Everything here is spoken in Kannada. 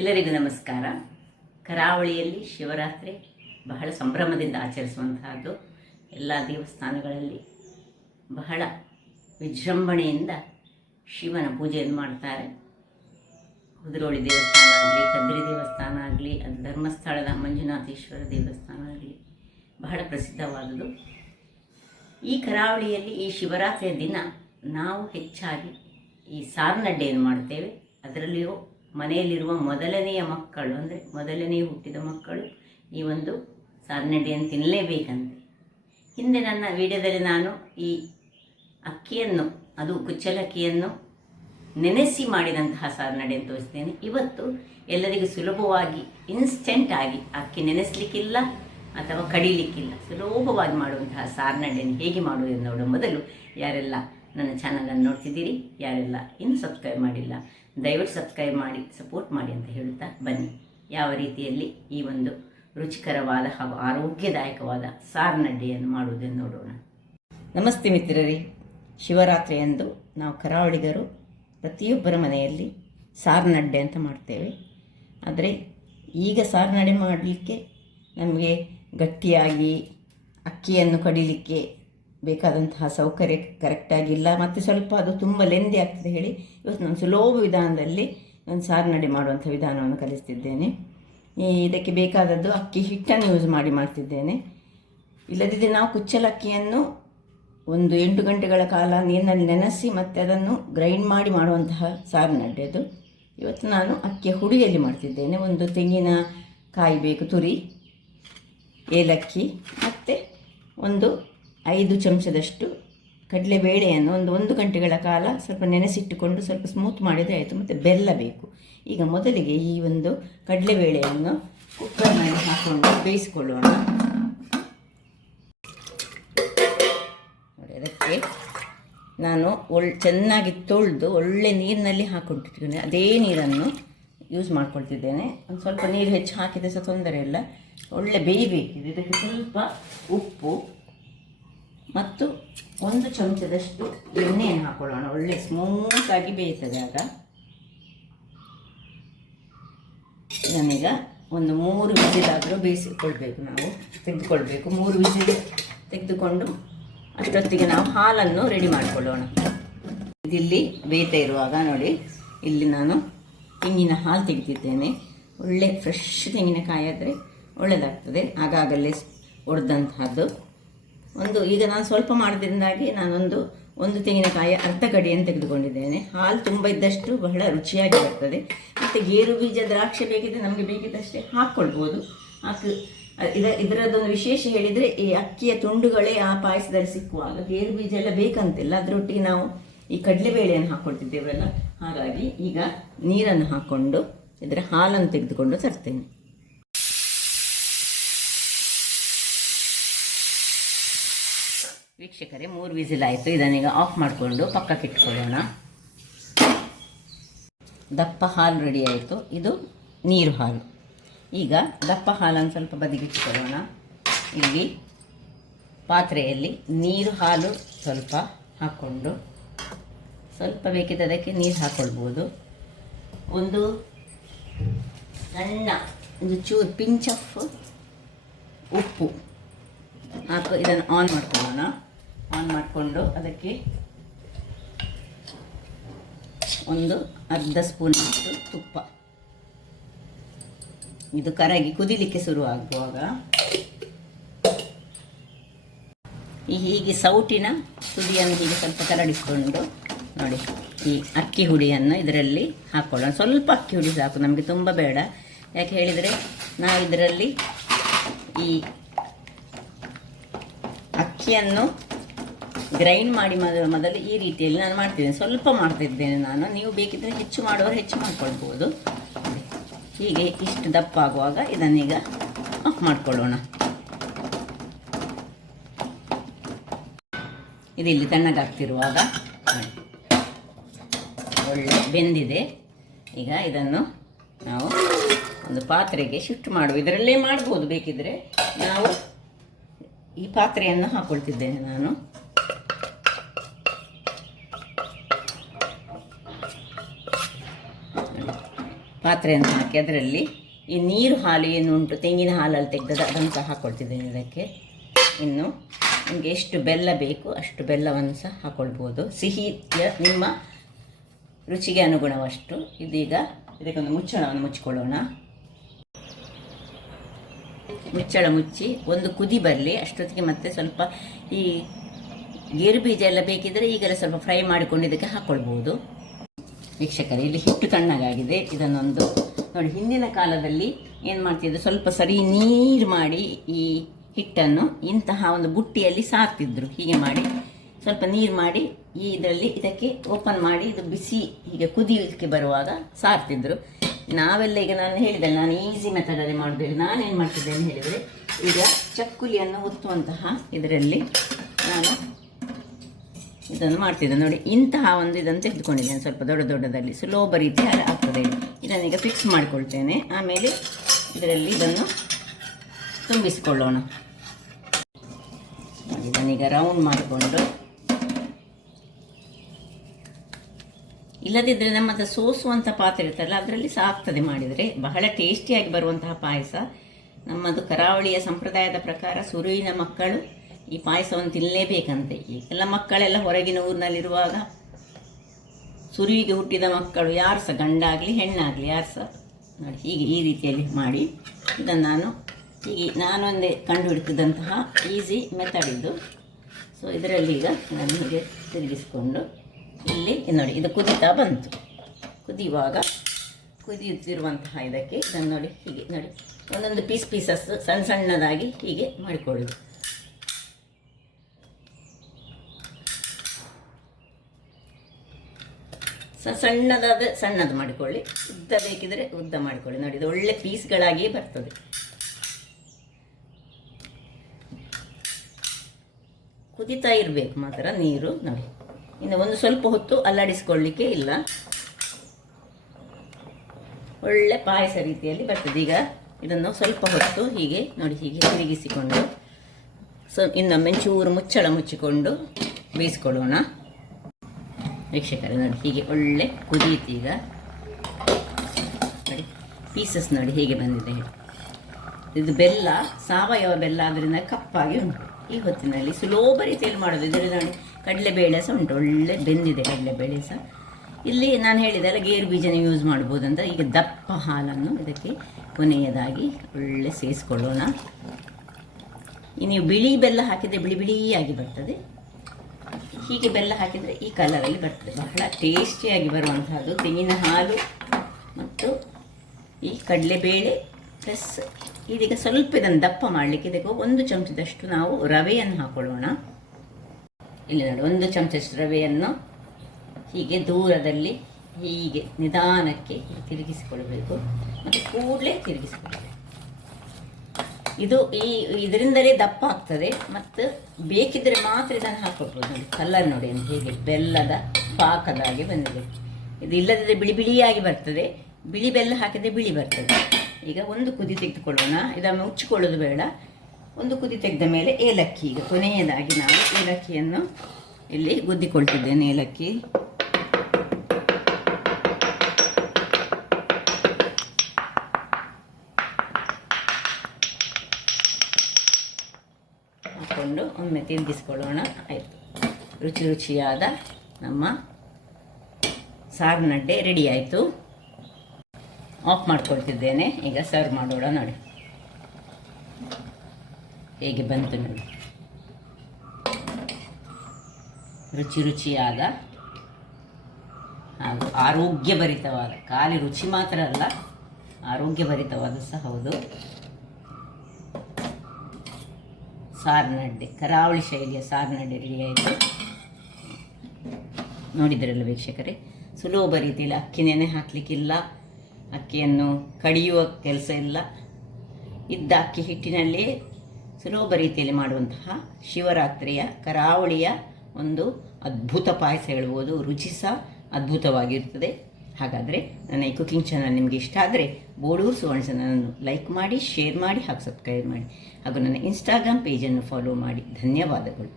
ಎಲ್ಲರಿಗೂ ನಮಸ್ಕಾರ. ಕರಾವಳಿಯಲ್ಲಿ ಶಿವರಾತ್ರಿ ಬಹಳ ಸಂಭ್ರಮದಿಂದ ಆಚರಿಸುವಂತಹದ್ದು. ಎಲ್ಲ ದೇವಸ್ಥಾನಗಳಲ್ಲಿ ಬಹಳ ವಿಜೃಂಭಣೆಯಿಂದ ಶಿವನ ಪೂಜೆಯನ್ನು ಮಾಡ್ತಾರೆ. ಕುದುರೋಳಿ ದೇವಸ್ಥಾನ ಆಗಲಿ, ಕದ್ರಿ ದೇವಸ್ಥಾನ ಆಗಲಿ, ಅದು ಧರ್ಮಸ್ಥಳದ ಮಂಜುನಾಥೇಶ್ವರ ದೇವಸ್ಥಾನ ಆಗಲಿ ಬಹಳ ಪ್ರಸಿದ್ಧವಾದುದು. ಈ ಕರಾವಳಿಯಲ್ಲಿ ಈ ಶಿವರಾತ್ರಿಯ ದಿನ ನಾವು ಹೆಚ್ಚಾಗಿ ಈ ಸಾರ್ನಡ್ಡೆಯನ್ನು ಮಾಡ್ತೇವೆ. ಅದರಲ್ಲಿಯೂ ಮನೆಯಲ್ಲಿರುವ ಮೊದಲನೆಯ ಮಕ್ಕಳು, ಅಂದರೆ ಮೊದಲನೆಯ ಹುಟ್ಟಿದ ಮಕ್ಕಳು ಈ ಒಂದು ಸಾರ್ನಡ್ಡೆಯನ್ನು ತಿನ್ನಲೇಬೇಕಂತೆ. ಹಿಂದೆ ನನ್ನ ವಿಡಿಯೋದಲ್ಲಿ ನಾನು ಈ ಅಕ್ಕಿಯನ್ನು, ಅದು ಕುಚ್ಚಲಕ್ಕಿಯನ್ನು ನೆನೆಸಿ ಮಾಡಿದಂತಹ ಸಾರ್ನಡ್ಡೆಯನ್ನು ತೋರಿಸ್ತೇನೆ. ಇವತ್ತು ಎಲ್ಲರಿಗೂ ಸುಲಭವಾಗಿ ಇನ್ಸ್ಟೆಂಟ್ ಆಗಿ ಅಕ್ಕಿ ನೆನೆಸಲಿಕ್ಕಿಲ್ಲ ಅಥವಾ ಕಡಿಲಿಕ್ಕಿಲ್ಲ, ಸುಲಭವಾಗಿ ಮಾಡುವಂತಹ ಸಾರ್ನಡ್ಡೆಯನ್ನು ಹೇಗೆ ಮಾಡುವುದನ್ನು ನೋಡುವ ಮೊದಲು ಯಾರೆಲ್ಲ ನನ್ನ ಚಾನಲನ್ನು ನೋಡ್ತಿದ್ದೀರಿ, ಯಾರೆಲ್ಲ ಇನ್ನೂ ಸಬ್ಸ್ಕ್ರೈಬ್ ಮಾಡಿಲ್ಲ ದಯವಿಟ್ಟು ಸಬ್ಸ್ಕ್ರೈಬ್ ಮಾಡಿ ಸಪೋರ್ಟ್ ಮಾಡಿ ಅಂತ ಹೇಳುತ್ತಾ ಬನ್ನಿ ಯಾವ ರೀತಿಯಲ್ಲಿ ಈ ಒಂದು ರುಚಿಕರವಾದ ಹಾಗೂ ಆರೋಗ್ಯದಾಯಕವಾದ ಸಾರ್ನಡ್ಡೆಯನ್ನು ಮಾಡುವುದನ್ನು ನೋಡೋಣ. ನಮಸ್ತೆ ಮಿತ್ರರೇ. ಶಿವರಾತ್ರಿಯಂದು ನಾವು ಕರಾವಳಿಗರು ಪ್ರತಿಯೊಬ್ಬರ ಮನೆಯಲ್ಲಿ ಸಾರ್ನಡ್ಡೆ ಅಂತ ಮಾಡ್ತೇವೆ. ಆದರೆ ಈಗ ಸಾರ್ನಡ್ಡೆ ಮಾಡಲಿಕ್ಕೆ ನಮಗೆ ಗಟ್ಟಿಯಾಗಿ ಅಕ್ಕಿಯನ್ನು ಕಡಿಲಿಕ್ಕೆ ಬೇಕಾದಂತಹ ಸೌಕರ್ಯ ಕರೆಕ್ಟಾಗಿಲ್ಲ, ಮತ್ತು ಸ್ವಲ್ಪ ಅದು ತುಂಬ ಲೆಂದಿ ಆಗ್ತದೆ ಹೇಳಿ ಇವತ್ತು ನಾನು ಸುಲಭ ವಿಧಾನದಲ್ಲಿ ಒಂದು ಸಾರ್ನಡ್ಡೆ ಮಾಡುವಂಥ ವಿಧಾನವನ್ನು ಕಲಿಸ್ತಿದ್ದೇನೆ. ಇದಕ್ಕೆ ಬೇಕಾದದ್ದು ಅಕ್ಕಿ ಹಿಟ್ಟನ್ನು ಯೂಸ್ ಮಾಡ್ತಿದ್ದೇನೆ. ಇಲ್ಲದಿದ್ದರೆ ನಾವು ಕುಚ್ಚಲಕ್ಕಿಯನ್ನು ಒಂದು 8 ಗಂಟೆಗಳ ಕಾಲ ನೀರಿನಲ್ಲಿ ನೆನೆಸಿ ಮತ್ತು ಅದನ್ನು ಗ್ರೈಂಡ್ ಮಾಡಿ ಮಾಡುವಂತಹ ಸಾರ್ನಡ್ಡೆ ಅದು. ಇವತ್ತು ನಾನು ಅಕ್ಕಿಯ ಹುಡಿಯಲ್ಲಿ ಮಾಡ್ತಿದ್ದೇನೆ. ಒಂದು ತೆಂಗಿನಕಾಯಿ ಬೇಕು, ತುರಿ, ಏಲಕ್ಕಿ, ಮತ್ತು ಒಂದು 5 ಚಮಚದಷ್ಟು ಕಡಲೆಬೇಳೆಯನ್ನು ಒಂದು ಗಂಟೆಗಳ ಕಾಲ ಸ್ವಲ್ಪ ನೆನೆಸಿಟ್ಟುಕೊಂಡು ಸ್ವಲ್ಪ ಸ್ಮೂತ್ ಮಾಡಿದರೆ ಆಯಿತು. ಮತ್ತು ಬೆಲ್ಲ ಬೇಕು. ಈಗ ಮೊದಲಿಗೆ ಈ ಒಂದು ಕಡಲೆಬೇಳೆಯನ್ನು ಕುಕ್ಕರ್ನಲ್ಲಿ ಹಾಕ್ಕೊಂಡು ಬೇಯಿಸಿಕೊಳ್ಳೋಣ. ನೋಡಿ, ಅದಕ್ಕೆ ನಾನು ಚೆನ್ನಾಗಿ ತೊಳೆದು ಒಳ್ಳೆ ನೀರಿನಲ್ಲಿ ಹಾಕ್ಕೊಂಡಿಟ್ಟಿದ್ದೇನೆ. ಅದೇ ನೀರನ್ನು ಯೂಸ್ ಮಾಡ್ಕೊಳ್ತಿದ್ದೇನೆ. ಒಂದು ಸ್ವಲ್ಪ ನೀರು ಹೆಚ್ಚು ಹಾಕಿದರೆ ಸಹ ತೊಂದರೆ ಇಲ್ಲ, ಒಳ್ಳೆ ಬೇಯಬೇಕಿದೆ. ಇದಕ್ಕೆ ಸ್ವಲ್ಪ ಉಪ್ಪು ಮತ್ತು 1 ಚಮಚದಷ್ಟು ಎಣ್ಣೆಯನ್ನು ಹಾಕೊಳ್ಳೋಣ. ಒಳ್ಳೆ ಸ್ಮೂತಾಗಿ ಬೇಯ್ತದೆ ಆಗ. ಇದನ್ನೀಗ ಒಂದು 3 ವಿಸಿಲಾದರೂ ಬೇಯಿಸಿಕೊಳ್ಬೇಕು, ನಾವು ತೆಗೆದುಕೊಳ್ಬೇಕು. 3 ವಿಸಿಲ್ ತೆಗೆದುಕೊಂಡು ಅಷ್ಟೊತ್ತಿಗೆ ನಾವು ಹಾಲನ್ನು ರೆಡಿ ಮಾಡಿಕೊಳ್ಳೋಣ. ಇದಿಲ್ಲಿ ಬೇಯ್ತಾ ಇರುವಾಗ ನೋಡಿ, ಇಲ್ಲಿ ನಾನು ತೆಂಗಿನ ಹಾಲು ತೆಗೆದಿದ್ದೇನೆ. ಒಳ್ಳೆ ಫ್ರೆಶ್ ತೆಂಗಿನಕಾಯಿ ಆದರೆ ಒಳ್ಳೆಯದಾಗ್ತದೆ, ಆಗಾಗಲೇ ಒಡೆದಂತಹದ್ದು. ಈಗ ನಾನು ಸ್ವಲ್ಪ ಮಾಡೋದ್ರಿಂದಾಗಿ ಒಂದು ತೆಂಗಿನಕಾಯಿ ಅರ್ಧ ಕಡಿಯನ್ನು ತೆಗೆದುಕೊಂಡಿದ್ದೇನೆ. ಹಾಲು ತುಂಬ ಇದ್ದಷ್ಟು ಬಹಳ ರುಚಿಯಾಗಿ ಬರ್ತದೆ. ಮತ್ತು ಗೇರು ಬೀಜ, ದ್ರಾಕ್ಷಿ ಬೇಕಿದ್ರೆ ನಮಗೆ ಬೇಕಿದ್ದಷ್ಟೇ ಹಾಕ್ಕೊಳ್ಬೋದು. ಇದರದ್ದೊಂದು ವಿಶೇಷ ಹೇಳಿದರೆ, ಈ ಅಕ್ಕಿಯ ತುಂಡುಗಳೇ ಆ ಪಾಯಸದಲ್ಲಿ ಸಿಕ್ಕುವಾಗ ಗೇರು ಬೀಜ ಎಲ್ಲ ಬೇಕಂತಿಲ್ಲ. ಅದರೊಟ್ಟಿಗೆ ನಾವು ಈ ಕಡಲೆಬೇಳೆಯನ್ನು ಹಾಕ್ಕೊಳ್ತಿದ್ದೇವಲ್ಲ, ಹಾಗಾಗಿ ಈಗ ನೀರನ್ನು ಹಾಕ್ಕೊಂಡು ಇದರ ಹಾಲನ್ನು ತೆಗೆದುಕೊಂಡು ತರ್ತೇನೆ. ವೀಕ್ಷಕರೇ, 3 ವಿಸಿಲ್ ಆಯಿತು. ಇದನ್ನೀಗ ಆಫ್ ಮಾಡಿಕೊಂಡು ಪಕ್ಕಕ್ಕೆ ಇಟ್ಕೊಳ್ಳೋಣ. ದಪ್ಪ ಹಾಲು ರೆಡಿ ಆಯಿತು. ಇದು ನೀರು ಹಾಲು. ಈಗ ದಪ್ಪ ಹಾಲನ್ನು ಸ್ವಲ್ಪ ಬದಿಗಿಟ್ಕೊಳ್ಳೋಣ. ಇಲ್ಲಿ ಪಾತ್ರೆಯಲ್ಲಿ ನೀರು ಹಾಲು ಸ್ವಲ್ಪ ಹಾಕ್ಕೊಂಡು, ಸ್ವಲ್ಪ ಬೇಕಿದ್ದ ಅದಕ್ಕೆ ನೀರು ಹಾಕ್ಕೊಳ್ಬೋದು. ಒಂದು ಚೂರು ಪಿಂಚ್ ಆಫ್ ಉಪ್ಪು ಹಾಕು. ಇದನ್ನು ಆನ್ ಮಾಡ್ಕೊಳ್ಳೋಣ. ಆನ್ ಮಾಡಿಕೊಂಡು ಅದಕ್ಕೆ ಒಂದು ಅರ್ಧ ಸ್ಪೂನಷ್ಟು ತುಪ್ಪ. ಇದು ಕರಗಿ ಕುದಿಲಿಕ್ಕೆ ಶುರು ಆಗುವಾಗ ಹೀಗೆ ಸೌಟಿನ ತುದಿಯನ್ನು ಹೀಗೆ ಸ್ವಲ್ಪ ಕರಡಿಸಿಕೊಂಡು ನೋಡಿ, ಈ ಅಕ್ಕಿ ಹುಡಿಯನ್ನು ಇದರಲ್ಲಿ ಹಾಕ್ಕೊಳ್ಳೋಣ. ಸ್ವಲ್ಪ ಅಕ್ಕಿ ಹುಡಿ ಸಾಕು, ನಮಗೆ ತುಂಬ ಬೇಡ. ಯಾಕೆ ಹೇಳಿದರೆ ನಾವು ಇದರಲ್ಲಿ ಈ ಅಕ್ಕಿಯನ್ನು ಗ್ರೈಂಡ್ ಮಾಡಿ ಮೊದಲು ಈ ರೀತಿಯಲ್ಲಿ ನಾನು ಮಾಡ್ತಿದ್ದೇನೆ. ಸ್ವಲ್ಪ ಮಾಡ್ತಿದ್ದೇನೆ ನಾನು, ನೀವು ಬೇಕಿದ್ದರೆ ಹೆಚ್ಚು ಮಾಡುವವರು ಹೆಚ್ಚು ಮಾಡ್ಕೊಳ್ಬೋದು. ಹೀಗೆ ಇಷ್ಟು ದಪ್ಪ ಆಗುವಾಗ ಇದನ್ನೀಗ ಆಫ್ ಮಾಡ್ಕೊಳ್ಳೋಣ. ಇದಿಲ್ಲಿ ತಣ್ಣಗಾಗ್ತಿರುವಾಗ ಒಳ್ಳೆ ಬೆಂದಿದೆ. ಈಗ ಇದನ್ನು ನಾವು ಒಂದು ಪಾತ್ರೆಗೆ ಶಿಫ್ಟ್ ಇದರಲ್ಲೇ ಮಾಡ್ಬೋದು. ಬೇಕಿದ್ದರೆ ನಾವು ಈ ಪಾತ್ರೆಯನ್ನು ಹಾಕ್ಕೊಳ್ತಿದ್ದೇನೆ ನಾನು. ಪಾತ್ರೆಯನ್ನು ಹಾಕಿ ಅದರಲ್ಲಿ ಈ ನೀರು ಹಾಲು ಏನು ಉಂಟು ತೆಂಗಿನ ಹಾಲಲ್ಲಿ ತೆಗೆದದ್ದು ಅದನ್ನು ಸಹ ಹಾಕ್ಕೊಳ್ತಿದ್ದೇನೆ ಇದಕ್ಕೆ. ಇನ್ನು ನಿಮಗೆ ಎಷ್ಟು ಬೆಲ್ಲ ಬೇಕು ಅಷ್ಟು ಬೆಲ್ಲವನ್ನು ಸಹ ಹಾಕ್ಕೊಳ್ಬೋದು, ಸಿಹಿಯ ನಿಮ್ಮ ರುಚಿಗೆ ಅನುಗುಣವಷ್ಟು. ಇದೀಗ ಇದಕ್ಕೊಂದು ಮುಚ್ಚಳವನ್ನು ಮುಚ್ಚಿಕೊಳ್ಳೋಣ. ಮುಚ್ಚಳ ಮುಚ್ಚಿ ಒಂದು ಕುದಿ ಬರಲಿ ಅಷ್ಟೊತ್ತಿಗೆ ಮತ್ತೆ ಸ್ವಲ್ಪ ಈ ಗೇರು ಬೀಜ ಎಲ್ಲ ಬೇಕಿದ್ದರೆ ಈಗೆಲ್ಲ ಸ್ವಲ್ಪ ಫ್ರೈ ಮಾಡಿಕೊಂಡು ಇದಕ್ಕೆ ಹಾಕ್ಕೊಳ್ಬೋದು. ವೀಕ್ಷಕರೇ, ಇಲ್ಲಿ ಹಿಟ್ಟು ತಣ್ಣಗಾಗಿದೆ. ಇದನ್ನೊಂದು ನೋಡಿ, ಹಿಂದಿನ ಕಾಲದಲ್ಲಿ ಏನು ಮಾಡ್ತಿದ್ರು, ಸ್ವಲ್ಪ ಸರಿ ನೀರು ಮಾಡಿ ಈ ಹಿಟ್ಟನ್ನು ಇಂತಹ ಒಂದು ಬುಟ್ಟಿಯಲ್ಲಿ ಸಾರ್ತಿದ್ರು. ಹೀಗೆ ಮಾಡಿ ಸ್ವಲ್ಪ ನೀರು ಮಾಡಿ ಈ ಇದರಲ್ಲಿ ಇದಕ್ಕೆ ಓಪನ್ ಮಾಡಿ ಇದು ಬಿಸಿ ಹೀಗೆ ಕುದಿಯೋದಕ್ಕೆ ಬರುವಾಗ ಸಾರ್ತಿದ್ರು. ನಾವೆಲ್ಲ ಈಗ ನಾನು ಹೇಳಿದೆ, ನಾನು ಈಸಿ ಮೆಥಡಲ್ಲಿ ಮಾಡಬೇಡಿ. ನಾನೇನು ಮಾಡ್ತಿದ್ದೇನೆ ಹೇಳಿದರೆ, ಈಗ ಚಕ್ಕುಲಿಯನ್ನು ಒತ್ತುವಂತಹ ಇದರಲ್ಲಿ ನಾನು ಇದನ್ನು ಮಾಡ್ತಿದ್ದೆ ನೋಡಿ. ಇಂತಹ ಒಂದು ಇದನ್ನು ತೆಗೆದುಕೊಂಡಿದ್ದೇನೆ, ಸ್ವಲ್ಪ ದೊಡ್ಡದಲ್ಲಿ ಸುಲಭ ರೀತಿ ಆಗ್ತದೆ. ಇದನ್ನೀಗ ಫಿಕ್ಸ್ ಮಾಡಿಕೊಳ್ತೇನೆ. ಆಮೇಲೆ ಇದರಲ್ಲಿ ಇದನ್ನು ತುಂಬಿಸಿಕೊಳ್ಳೋಣ. ಇದನ್ನೀಗ ರೌಂಡ್ ಮಾಡಿಕೊಂಡು, ಇಲ್ಲದಿದ್ದರೆ ನಮ್ಮದು ಸೋಸುವಂಥ ಪಾತ್ರೆ ಇರ್ತಲ್ಲ ಅದರಲ್ಲಿ ಸಹ ಆಗ್ತದೆ ಮಾಡಿದರೆ. ಬಹಳ ಟೇಸ್ಟಿಯಾಗಿ ಬರುವಂತಹ ಪಾಯಸ. ನಮ್ಮದು ಕರಾವಳಿಯ ಸಂಪ್ರದಾಯದ ಪ್ರಕಾರ ಸುರುವಿನ ಮಕ್ಕಳು ಈ ಪಾಯಸವನ್ನು ತಿನ್ನಲೇಬೇಕಂತೆ. ಈಗೆಲ್ಲ ಮಕ್ಕಳೆಲ್ಲ ಹೊರಗಿನ ಊರಿನಲ್ಲಿರುವಾಗ ಸುರುವಿಗೆ ಹುಟ್ಟಿದ ಮಕ್ಕಳು ಯಾರು ಸಹ, ಗಂಡಾಗಲಿ ಹೆಣ್ಣಾಗಲಿ ಯಾರು ಸಹ ನೋಡಿ ಹೀಗೆ ಈ ರೀತಿಯಲ್ಲಿ ಮಾಡಿ ಇದನ್ನು ಹೀಗೆ ನಾನೊಂದೇ ಕಂಡುಹಿಡಿದಂತಹ ಈಸಿ ಮೆಥಡ್ ಇದು. ಸೊ ಇದರಲ್ಲಿ ಈಗ ನಾನು ಹೀಗೆ ತಿರುಗಿಸ್ಕೊಂಡು ಇಲ್ಲಿ ನೋಡಿ ಇದು ಕುದೀತಾ ಬಂತು. ಕುದಿಯುತ್ತಿರುವಂತಹ ಇದಕ್ಕೆ ಇದನ್ನು ನೋಡಿ ಹೀಗೆ ನೋಡಿ ಒಂದೊಂದು ಪೀಸಸ್ ಸಣ್ಣದಾಗಿ ಹೀಗೆ ಮಾಡಿಕೊಳ್ಳುವುದು. ಸಣ್ಣದು ಮಾಡಿಕೊಳ್ಳಿ, ಉದ್ದ ಬೇಕಿದ್ರೆ ಉದ್ದ ಮಾಡಿಕೊಳ್ಳಿ. ನೋಡಿ ಇದು ಒಳ್ಳೆ ಪೀಸ್ಗಳಾಗಿಯೇ ಬರ್ತದೆ. ಕುದೀತಾ ಇರಬೇಕು ಮಾತ್ರ ನೀರು ನೋಡಿ. ಇನ್ನು ಒಂದು ಸ್ವಲ್ಪ ಹೊತ್ತು ಅಲ್ಲಾಡಿಸ್ಕೊಳ್ಳಿಕ್ಕೆ ಇಲ್ಲ, ಒಳ್ಳೆ ಪಾಯಸ ರೀತಿಯಲ್ಲಿ ಬರ್ತದೆ. ಈಗ ಇದನ್ನು ಸ್ವಲ್ಪ ಹೊತ್ತು ಹೀಗೆ ನೋಡಿ ಹೀಗೆ ತಿರುಗಿಸಿಕೊಂಡು ಇನ್ನೊಮ್ಮೆ ಚೂರು ಮುಚ್ಚಳ ಮುಚ್ಚಿಕೊಂಡು ಬೇಯಿಸ್ಕೊಳ್ಳೋಣ. ವೀಕ್ಷಕರೇ ನೋಡಿ ಹೀಗೆ ಒಳ್ಳೆ ಕುದೀತು. ಈಗ ನೋಡಿ ಪೀಸಸ್ ನೋಡಿ ಹೇಗೆ ಬಂದಿದೆ. ಇದು ಬೆಲ್ಲ ಸಾವಯವ ಬೆಲ್ಲ ಆದ್ದರಿಂದ ಕಪ್ಪಾಗಿ ಉಂಟು. ಈ ಹೊತ್ತಿನಲ್ಲಿ ಸುಲಭ ರೀತಿಯಲ್ಲಿ ಮಾಡೋದು. ಇದರಲ್ಲಿ ನೋಡಿ ಕಡಲೆಬೇಳೆ ಸಹ ಉಂಟು, ಒಳ್ಳೆ ಬೆಂದಿದೆ ಕಡಲೆಬೇಳೆ ಸಹ. ಇಲ್ಲಿ ನಾನು ಹೇಳಿದೆ ಅಲ್ಲ ಗೇರು ಬೀಜನ ಯೂಸ್ ಮಾಡ್ಬೋದು ಅಂತ. ಈಗ ದಪ್ಪ ಹಾಲನ್ನು ಇದಕ್ಕೆ ಕೊನೆಯದಾಗಿ ಒಳ್ಳೆ ಸೇರಿಸ್ಕೊಳ್ಳೋಣ. ನೀವು ಬಿಳಿ ಬೆಲ್ಲ ಹಾಕಿದರೆ ಬಿಳಿಯಾಗಿ ಬರ್ತದೆ. ಹೀಗೆ ಬೆಲ್ಲ ಹಾಕಿದರೆ ಈ ಕಲರಲ್ಲಿ ಬರ್ತದೆ. ಬಹಳ ಟೇಸ್ಟಿಯಾಗಿ ಬರುವಂತಹದ್ದು ತೆಂಗಿನ ಹಾಲು ಮತ್ತು ಈ ಕಡಲೆಬೇಳೆ ಪ್ಲಸ್ ಇದೀಗ ಸ್ವಲ್ಪ ಇದನ್ನು ದಪ್ಪ ಮಾಡಲಿಕ್ಕೆ ಇದಕ್ಕೆ 1 ಚಮಚದಷ್ಟು ನಾವು ರವೆಯನ್ನು ಹಾಕೊಳ್ಳೋಣ. ಇಲ್ಲಿ ನೋಡಿ 1 ಚಮಚದಷ್ಟು ರವೆಯನ್ನು ಹೀಗೆ ದೂರದಲ್ಲಿ ಹೀಗೆ ನಿಧಾನಕ್ಕೆ ತಿರುಗಿಸಿಕೊಳ್ಬೇಕು ಮತ್ತು ಕೂಡಲೇ ತಿರುಗಿಸಿಕೊಳ್ಬೇಕು. ಇದು ಇದರಿಂದಲೇ ದಪ್ಪ ಆಗ್ತದೆ. ಮತ್ತು ಬೇಕಿದ್ದರೆ ಮಾತ್ರ ಇದನ್ನು ಹಾಕೊಳ್ಬೋದು. ನೋಡಿ ಕಲರ್ ನೋಡಿ ಅಂತ ಹೇಗೆ ಬೆಲ್ಲದ ಪಾಕದಾಗಿ ಬಂದಿದೆ. ಇದು ಇಲ್ಲದಿದ್ದರೆ ಬಿಳಿಯಾಗಿ ಬರ್ತದೆ. ಬಿಳಿ ಬೆಲ್ಲ ಹಾಕಿದರೆ ಬಿಳಿ ಬರ್ತದೆ. ಈಗ ಒಂದು ಕುದಿ ತೆಗೆದುಕೊಳ್ಳೋಣ. ಇದನ್ನು ಮುಚ್ಚಿಕೊಳ್ಳೋದು ಬೇಡ. ಒಂದು ಕುದಿ ತೆಗೆದ ಮೇಲೆ ಏಲಕ್ಕಿ, ಈಗ ಕೊನೆಯದಾಗಿ ನಾವು ಏಲಕ್ಕಿಯನ್ನು ಇಲ್ಲಿ ಗುದ್ದಿಕೊಳ್ತಿದ್ದೇನೆ. ಏಲಕ್ಕಿ ಹಾಕ್ಕೊಂಡು ಒಮ್ಮೆ ತಿರುಗಿಸ್ಕೊಳ್ಳೋಣ. ಆಯಿತು, ರುಚಿಯಾದ ನಮ್ಮ ಸಾರಿನಡ್ಡೆ ರೆಡಿ ಆಯಿತು. ಆಫ್ ಮಾಡ್ಕೊಳ್ತಿದ್ದೇನೆ. ಈಗ ಸರ್ವ್ ಮಾಡೋಣ. ನೋಡಿ ಹೇಗೆ ಬಂತು ನೋಡಿ. ರುಚಿಯಾದ ಹಾಗೂ ಆರೋಗ್ಯಭರಿತವಾದ, ಖಾಲಿ ರುಚಿ ಮಾತ್ರ ಅಲ್ಲ ಆರೋಗ್ಯಭರಿತವಾದ ಸಹ ಹೌದು ಸಾರಿನಡ್ಡೆ, ಕರಾವಳಿ ಶೈಲಿಯ ಸಾರಿನಡ್ಡೆ ರೆಡಿ ಆಯಿತು. ನೋಡಿದ್ರಲ್ಲ ವೀಕ್ಷಕರೇ, ಸುಲಭ ರೀತಿಯಲ್ಲಿ ಅಕ್ಕಿ ನೆನೆ ಹಾಕಲಿಕ್ಕಿಲ್ಲ, ಅಕ್ಕಿಯನ್ನು ಕಡಿಯುವ ಕೆಲಸ ಇಲ್ಲ. ಇದ್ದ ಅಕ್ಕಿ ಹಿಟ್ಟಿನಲ್ಲಿ ಸುಲಭ ರೀತಿಯಲ್ಲಿ ಮಾಡುವಂತಹ ಶಿವರಾತ್ರಿಯ ಕರಾವಳಿಯ ಒಂದು ಅದ್ಭುತ ಪಾಯಸ ಹೇಳ್ಬೋದು. ರುಚಿ ಸಹ ಅದ್ಭುತವಾಗಿರ್ತದೆ. ಹಾಗಾದರೆ ನನ್ನ ಈ ಕುಕಿಂಗ್ ಚಾನಲ್ ನಿಮಗೆ ಇಷ್ಟ ಆದರೆ ಬೋಡೂರು ಸುವರ್ಣ ಚಾನಲನ್ನು ಲೈಕ್ ಮಾಡಿ, ಶೇರ್ ಮಾಡಿ ಹಾಗೂ ಸಬ್ಸ್ಕ್ರೈಬ್ ಮಾಡಿ ಹಾಗೂ ನನ್ನ ಇನ್ಸ್ಟಾಗ್ರಾಮ್ ಪೇಜನ್ನು ಫಾಲೋ ಮಾಡಿ. ಧನ್ಯವಾದಗಳು.